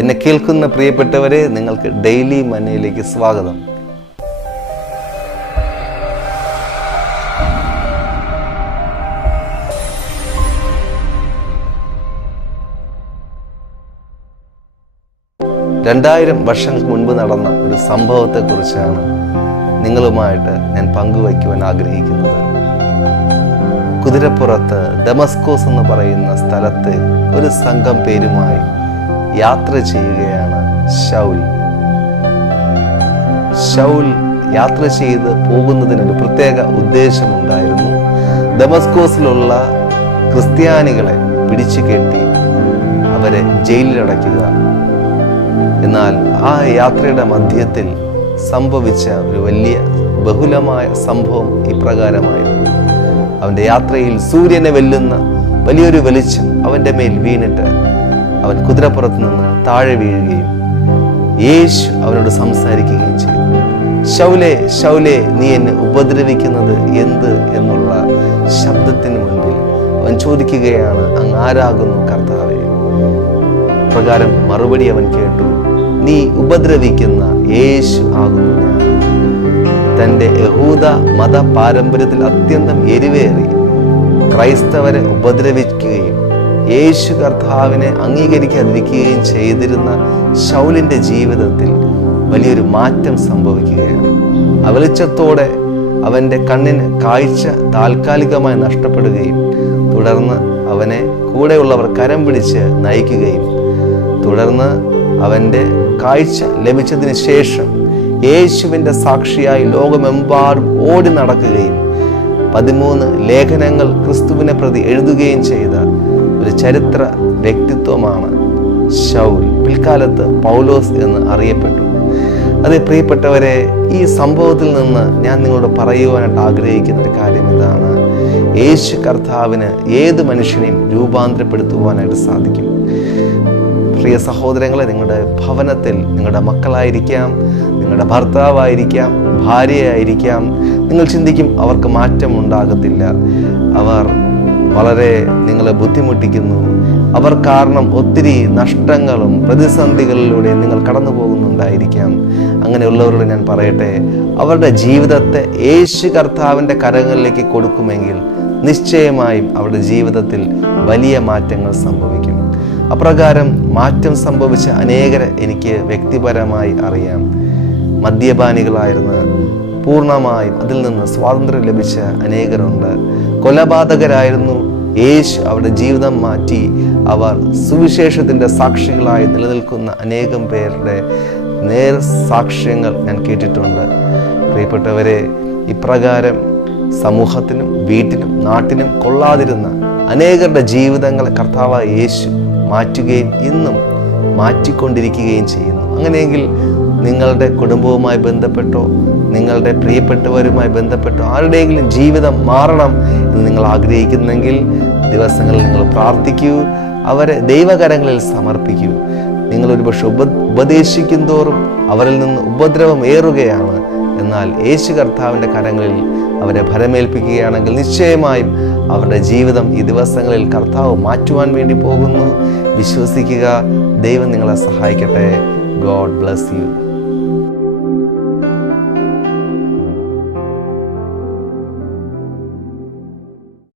എന്നെ കേൾക്കുന്ന പ്രിയപ്പെട്ടവരെ, നിങ്ങൾക്ക് ഡെയിലി മന്നയിലേക്ക് സ്വാഗതം. രണ്ടായിരം വർഷങ്ങൾക്ക് മുൻപ് നടന്ന ഒരു സംഭവത്തെക്കുറിച്ചാണ് നിങ്ങളുമായിട്ട് ഞാൻ പങ്കുവയ്ക്കുവാൻ ആഗ്രഹിക്കുന്നത്. കുതിരപ്പുറത്ത് ദമസ്കോസ് എന്ന് പറയുന്ന സ്ഥലത്ത് ഒരു സംഘം പേരുമായി യാത്ര ചെയ്യുകയാണ് ശൗൽ യാത്ര ചെയ്ത് പോകുന്നതിനൊരു പ്രത്യേക ഉദ്ദേശമുണ്ടായിരുന്നു. ദമസ്കോസിലുള്ള ക്രിസ്ത്യാനികളെ പിടിച്ചു കെട്ടി അവരെ ജയിലിലടയ്ക്കുക. എന്നാൽ ആ യാത്രയുടെ മധ്യത്തിൽ സംഭവിച്ച ഒരു വലിയ ബഹുലമായ സംഭവം ഇപ്രകാരമായിരുന്നു. അവൻ്റെ യാത്രയിൽ സൂര്യനെ വെല്ലുന്ന വലിയൊരു വെളിച്ചം അവൻ്റെ മേൽ വീണിട്ട് അവൻ കുതിരപ്പുറത്ത് നിന്ന് താഴെ വീഴുകയും യേശു അവനോട് സംസാരിക്കുകയും ചെയ്തു. ശൗലേ ശൗലേ, നീ എന്നെ ഉപദ്രവിക്കുന്നത് എന്ത് എന്നുള്ള ശബ്ദത്തിന് മുൻപിൽ അവൻ ചോദിക്കുകയാണ്, അങ്ങ് ആരാകുന്നു കർത്താവേ? പ്രകാരം മറുപടി അവൻ കേട്ടു, നീ ഉപദ്രവിക്കുന്ന യേശു ആകുന്നു ഞാൻ. തൻ്റെ യഹൂദ മത പാരമ്പര്യത്തിൽ അത്യന്തം എരിവേറി ക്രൈസ്തവരെ ഉപദ്രവിക്കുകയും യേശു കർത്താവിനെ അംഗീകരിക്കാതിരിക്കുകയും ചെയ്തിരുന്ന ശൗലിൻ്റെ ജീവിതത്തിൽ വലിയൊരു മാറ്റം സംഭവിക്കുകയാണ്. ആ വെളിച്ചത്തോടെ അവൻ്റെ കണ്ണിന് കാഴ്ച താൽക്കാലികമായി നഷ്ടപ്പെടുകയും തുടർന്ന് അവനെ കൂടെയുള്ളവർ കരം പിടിച്ച് നയിക്കുകയും തുടർന്ന് അവൻ്റെ കാഴ്ച ലഭിച്ചതിന് ശേഷം യേശുവിൻ്റെ സാക്ഷിയായി ലോകമെമ്പാടും ഓടി നടക്കുകയും 13 ലേഖനങ്ങൾ ക്രിസ്തുവിനെ പ്രതി എഴുതുകയും ചെയ്ത ഒരു ചരിത്ര വ്യക്തിത്വമാണ് ശൗൽ. പിൽക്കാലത്ത് പൗലോസ് എന്ന് അറിയപ്പെട്ടു. അതെ പ്രിയപ്പെട്ടവരെ, ഈ സംഭവത്തിൽ നിന്ന് ഞാൻ നിങ്ങളോട് പറയുവാനായിട്ട് ആഗ്രഹിക്കുന്ന ഒരു കാര്യം ഇതാണ്: യേശു കർത്താവിന് ഏത് മനുഷ്യനെയും രൂപാന്തരപ്പെടുത്തുവാനായിട്ട് സാധിക്കും. പ്രിയ സഹോദരങ്ങളെ, നിങ്ങളുടെ ഭവനത്തിൽ നിങ്ങളുടെ മക്കളായിരിക്കാം, നിങ്ങളുടെ ഭർത്താവായിരിക്കാം, ഭാര്യയായിരിക്കാം, നിങ്ങൾ ചിന്തിക്കും അവർക്ക് മാറ്റം ഉണ്ടാകത്തില്ല, അവർ വളരെ നിങ്ങളെ ബുദ്ധിമുട്ടിക്കുന്നു, അവർ കാരണം ഒത്തിരി നഷ്ടങ്ങളും പ്രതിസന്ധികളിലൂടെ നിങ്ങൾ കടന്നു പോകുന്നുണ്ടായിരിക്കാം. അങ്ങനെയുള്ളവരോട് ഞാൻ പറയട്ടെ, അവരുടെ ജീവിതത്തെ യേശു കർത്താവിൻ്റെ കരങ്ങളിലേക്ക് കൊടുക്കുമെങ്കിൽ നിശ്ചയമായും അവരുടെ ജീവിതത്തിൽ വലിയ മാറ്റങ്ങൾ സംഭവിക്കും. അപ്രകാരം മാറ്റം സംഭവിച്ച അനേകരെ എനിക്ക് വ്യക്തിപരമായി അറിയാം. മദ്യപാനികളായിരുന്ന് പൂർണ്ണമായും അതിൽ നിന്ന് സ്വാതന്ത്ര്യം ലഭിച്ച അനേകരുണ്ട്. കൊലപാതകരായിരുന്നു, യേശു അവരുടെ ജീവിതം മാറ്റി അവർ സുവിശേഷത്തിൻ്റെ സാക്ഷികളായി നിലനിൽക്കുന്ന അനേകം പേരുടെ നേർ സാക്ഷ്യങ്ങൾ ഞാൻ കേട്ടിട്ടുണ്ട്. പ്രിയപ്പെട്ടവരെ, ഇപ്രകാരം സമൂഹത്തിനും വീട്ടിനും നാട്ടിനും കൊള്ളാതിരുന്ന അനേകരുടെ ജീവിതങ്ങളെ കർത്താവായ യേശു മാറ്റുകയും ഇന്നും മാറ്റിക്കൊണ്ടിരിക്കുകയും ചെയ്യുന്നു. അങ്ങനെയെങ്കിൽ നിങ്ങളുടെ കുടുംബവുമായി ബന്ധപ്പെട്ടോ നിങ്ങളുടെ പ്രിയപ്പെട്ടവരുമായി ബന്ധപ്പെട്ടോ ആരുടെയെങ്കിലും ജീവിതം മാറണം എന്ന് നിങ്ങൾ ആഗ്രഹിക്കുന്നെങ്കിൽ ദിവസങ്ങളിൽ നിങ്ങൾ പ്രാർത്ഥിക്കൂ, അവരെ ദൈവകരങ്ങളിൽ സമർപ്പിക്കൂ. നിങ്ങളൊരു പക്ഷെ ഉപദേശിക്കും തോറും അവരിൽ നിന്ന് ഉപദ്രവം ഏറുകയാണ്. എന്നാൽ യേശു കർത്താവിൻ്റെ കരങ്ങളിൽ അവരെ ഭരമേൽപ്പിക്കുകയാണെങ്കിൽ നിശ്ചയമായും അവരുടെ ജീവിതം ഈ ദിവസങ്ങളിൽ കർത്താവ് മാറ്റുവാൻ വേണ്ടി പോകുന്നു. വിശ്വസിക്കുക. ദൈവം നിങ്ങളെ സഹായിക്കട്ടെ. God bless you.